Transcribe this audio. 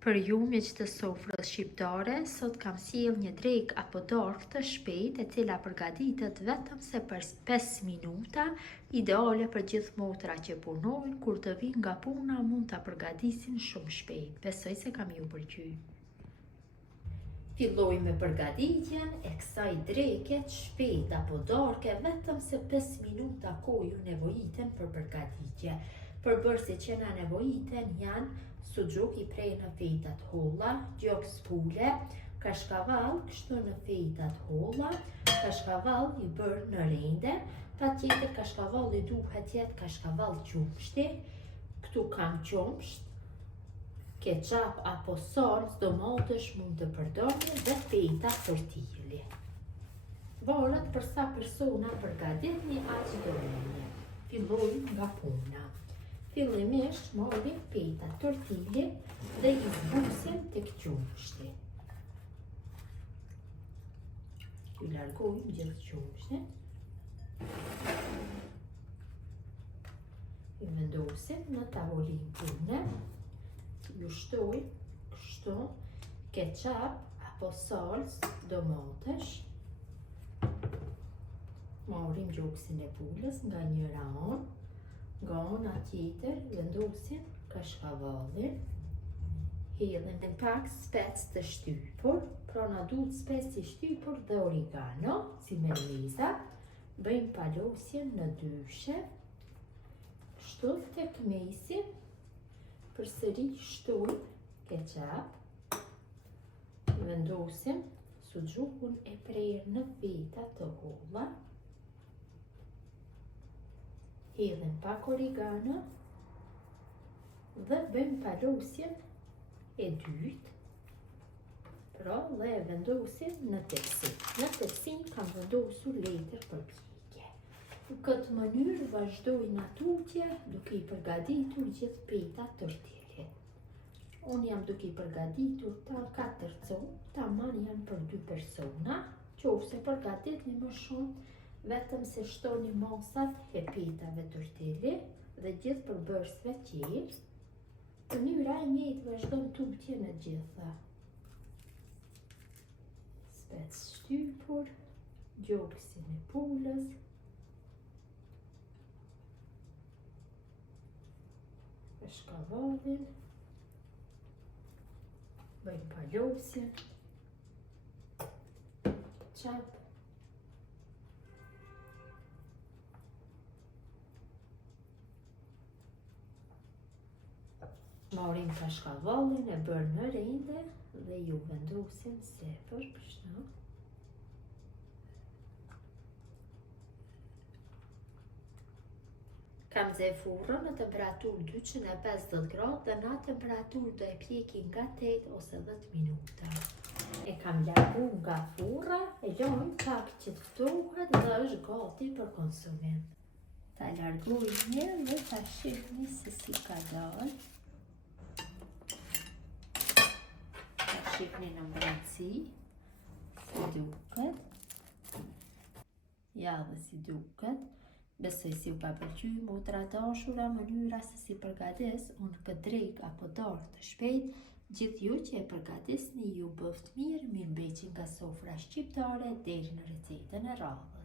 Për ju miq të sofrës shqiptare, sot kam sjell një drekë apo darkë të shpejtë e cila përgatitet vetëm se për 5 minuta, ideale për gjithë motrat që punojnë, kur të vinë nga puna mund ta përgatisin shumë shpejt. Besoj se kam ju pëlqyer. Filloj me përgatitjen e kësaj dreke të shpejtë apo darke, vetëm se 5 minuta kohë ju nevojiten për përgatitje. Përbërësit që na nevojiten janë suxhuk i prej në feta të holla, gjoks pule, kashkavall kështu në feta të holla, kashkavall i bërë në rende, patjetër kashkavalli duhet jetë kashkavall qumshti. Këtu kam qumsht, ketchup apo salcë domatesh mund të përdorni dhe feta tortilli. Varet për sa persona përgatitni aq doni. Fillojmë nga puna. Fillimisht marrim feta tortilli dhe i zbusim tek qumshti. Ju largojmë gjithë qumshtin. Ju vendosim në tavolinë pune. Ju shtoj kështu ketchup apo salcë domatesh. Marrim gjoksin e pulës nga njëra anë. Nga ana tjetër vendosim kashkavallin. Hedhim në pak spec të shtypur, pra na duhet spec i shtypur dhe oregano, si meleza. Bëjmë palosjen në dyshe. Kështu tek mesi. Përsëri shtojmë ketchup. Vendosim suxhukun e prerë në feta të holla. Hedhim pak oregano dhe bëjmë palosjen e dytë, pra dhe e vendosim në tepsi. Në tepsin kam vendosur letër për pjekje. Në këtë mënyrë vazhdojnë atutje duke i përgatitur gjithë feta tortilli. Unë jam duke i përgatitur ta 4 copë, tamam janë për 2 persona. Qofse përgatitni më shumë, vetëm se shtoni masat e fetave tortilli dhe gjithë përbërësve tjerë. Mënyra e njëjtë vazhdon tutje në gjitha. Spec shtypur, gjoksin e pulës, kashkavallin, bëjmë palosjen, ketchup. Marrim kashkavallin e bërë në rende dhe ju vendosim sepër kështu. Kam zë furrën në temperaturë 250 gradë dhe në temperaturë do e pjeki nga 8 ose 10 minuta. E kam largu nga furra, e lajm pak që të ftohet dhe është gati për konsumim. Ta largojmë dhe ta shihni se si ka dalë. Shihni në mbrëmësi, si duket. Ja dhe si duket. Besoj si u ka pëlqyer motra dashura mënyra se si përgatis unë këtë drekë apo darkë të shpejtë. Gjithë ju që e përgatisni ju bëft mirë, mirëmbëjtje nga sofra shqiptare deri në recetën e radhës.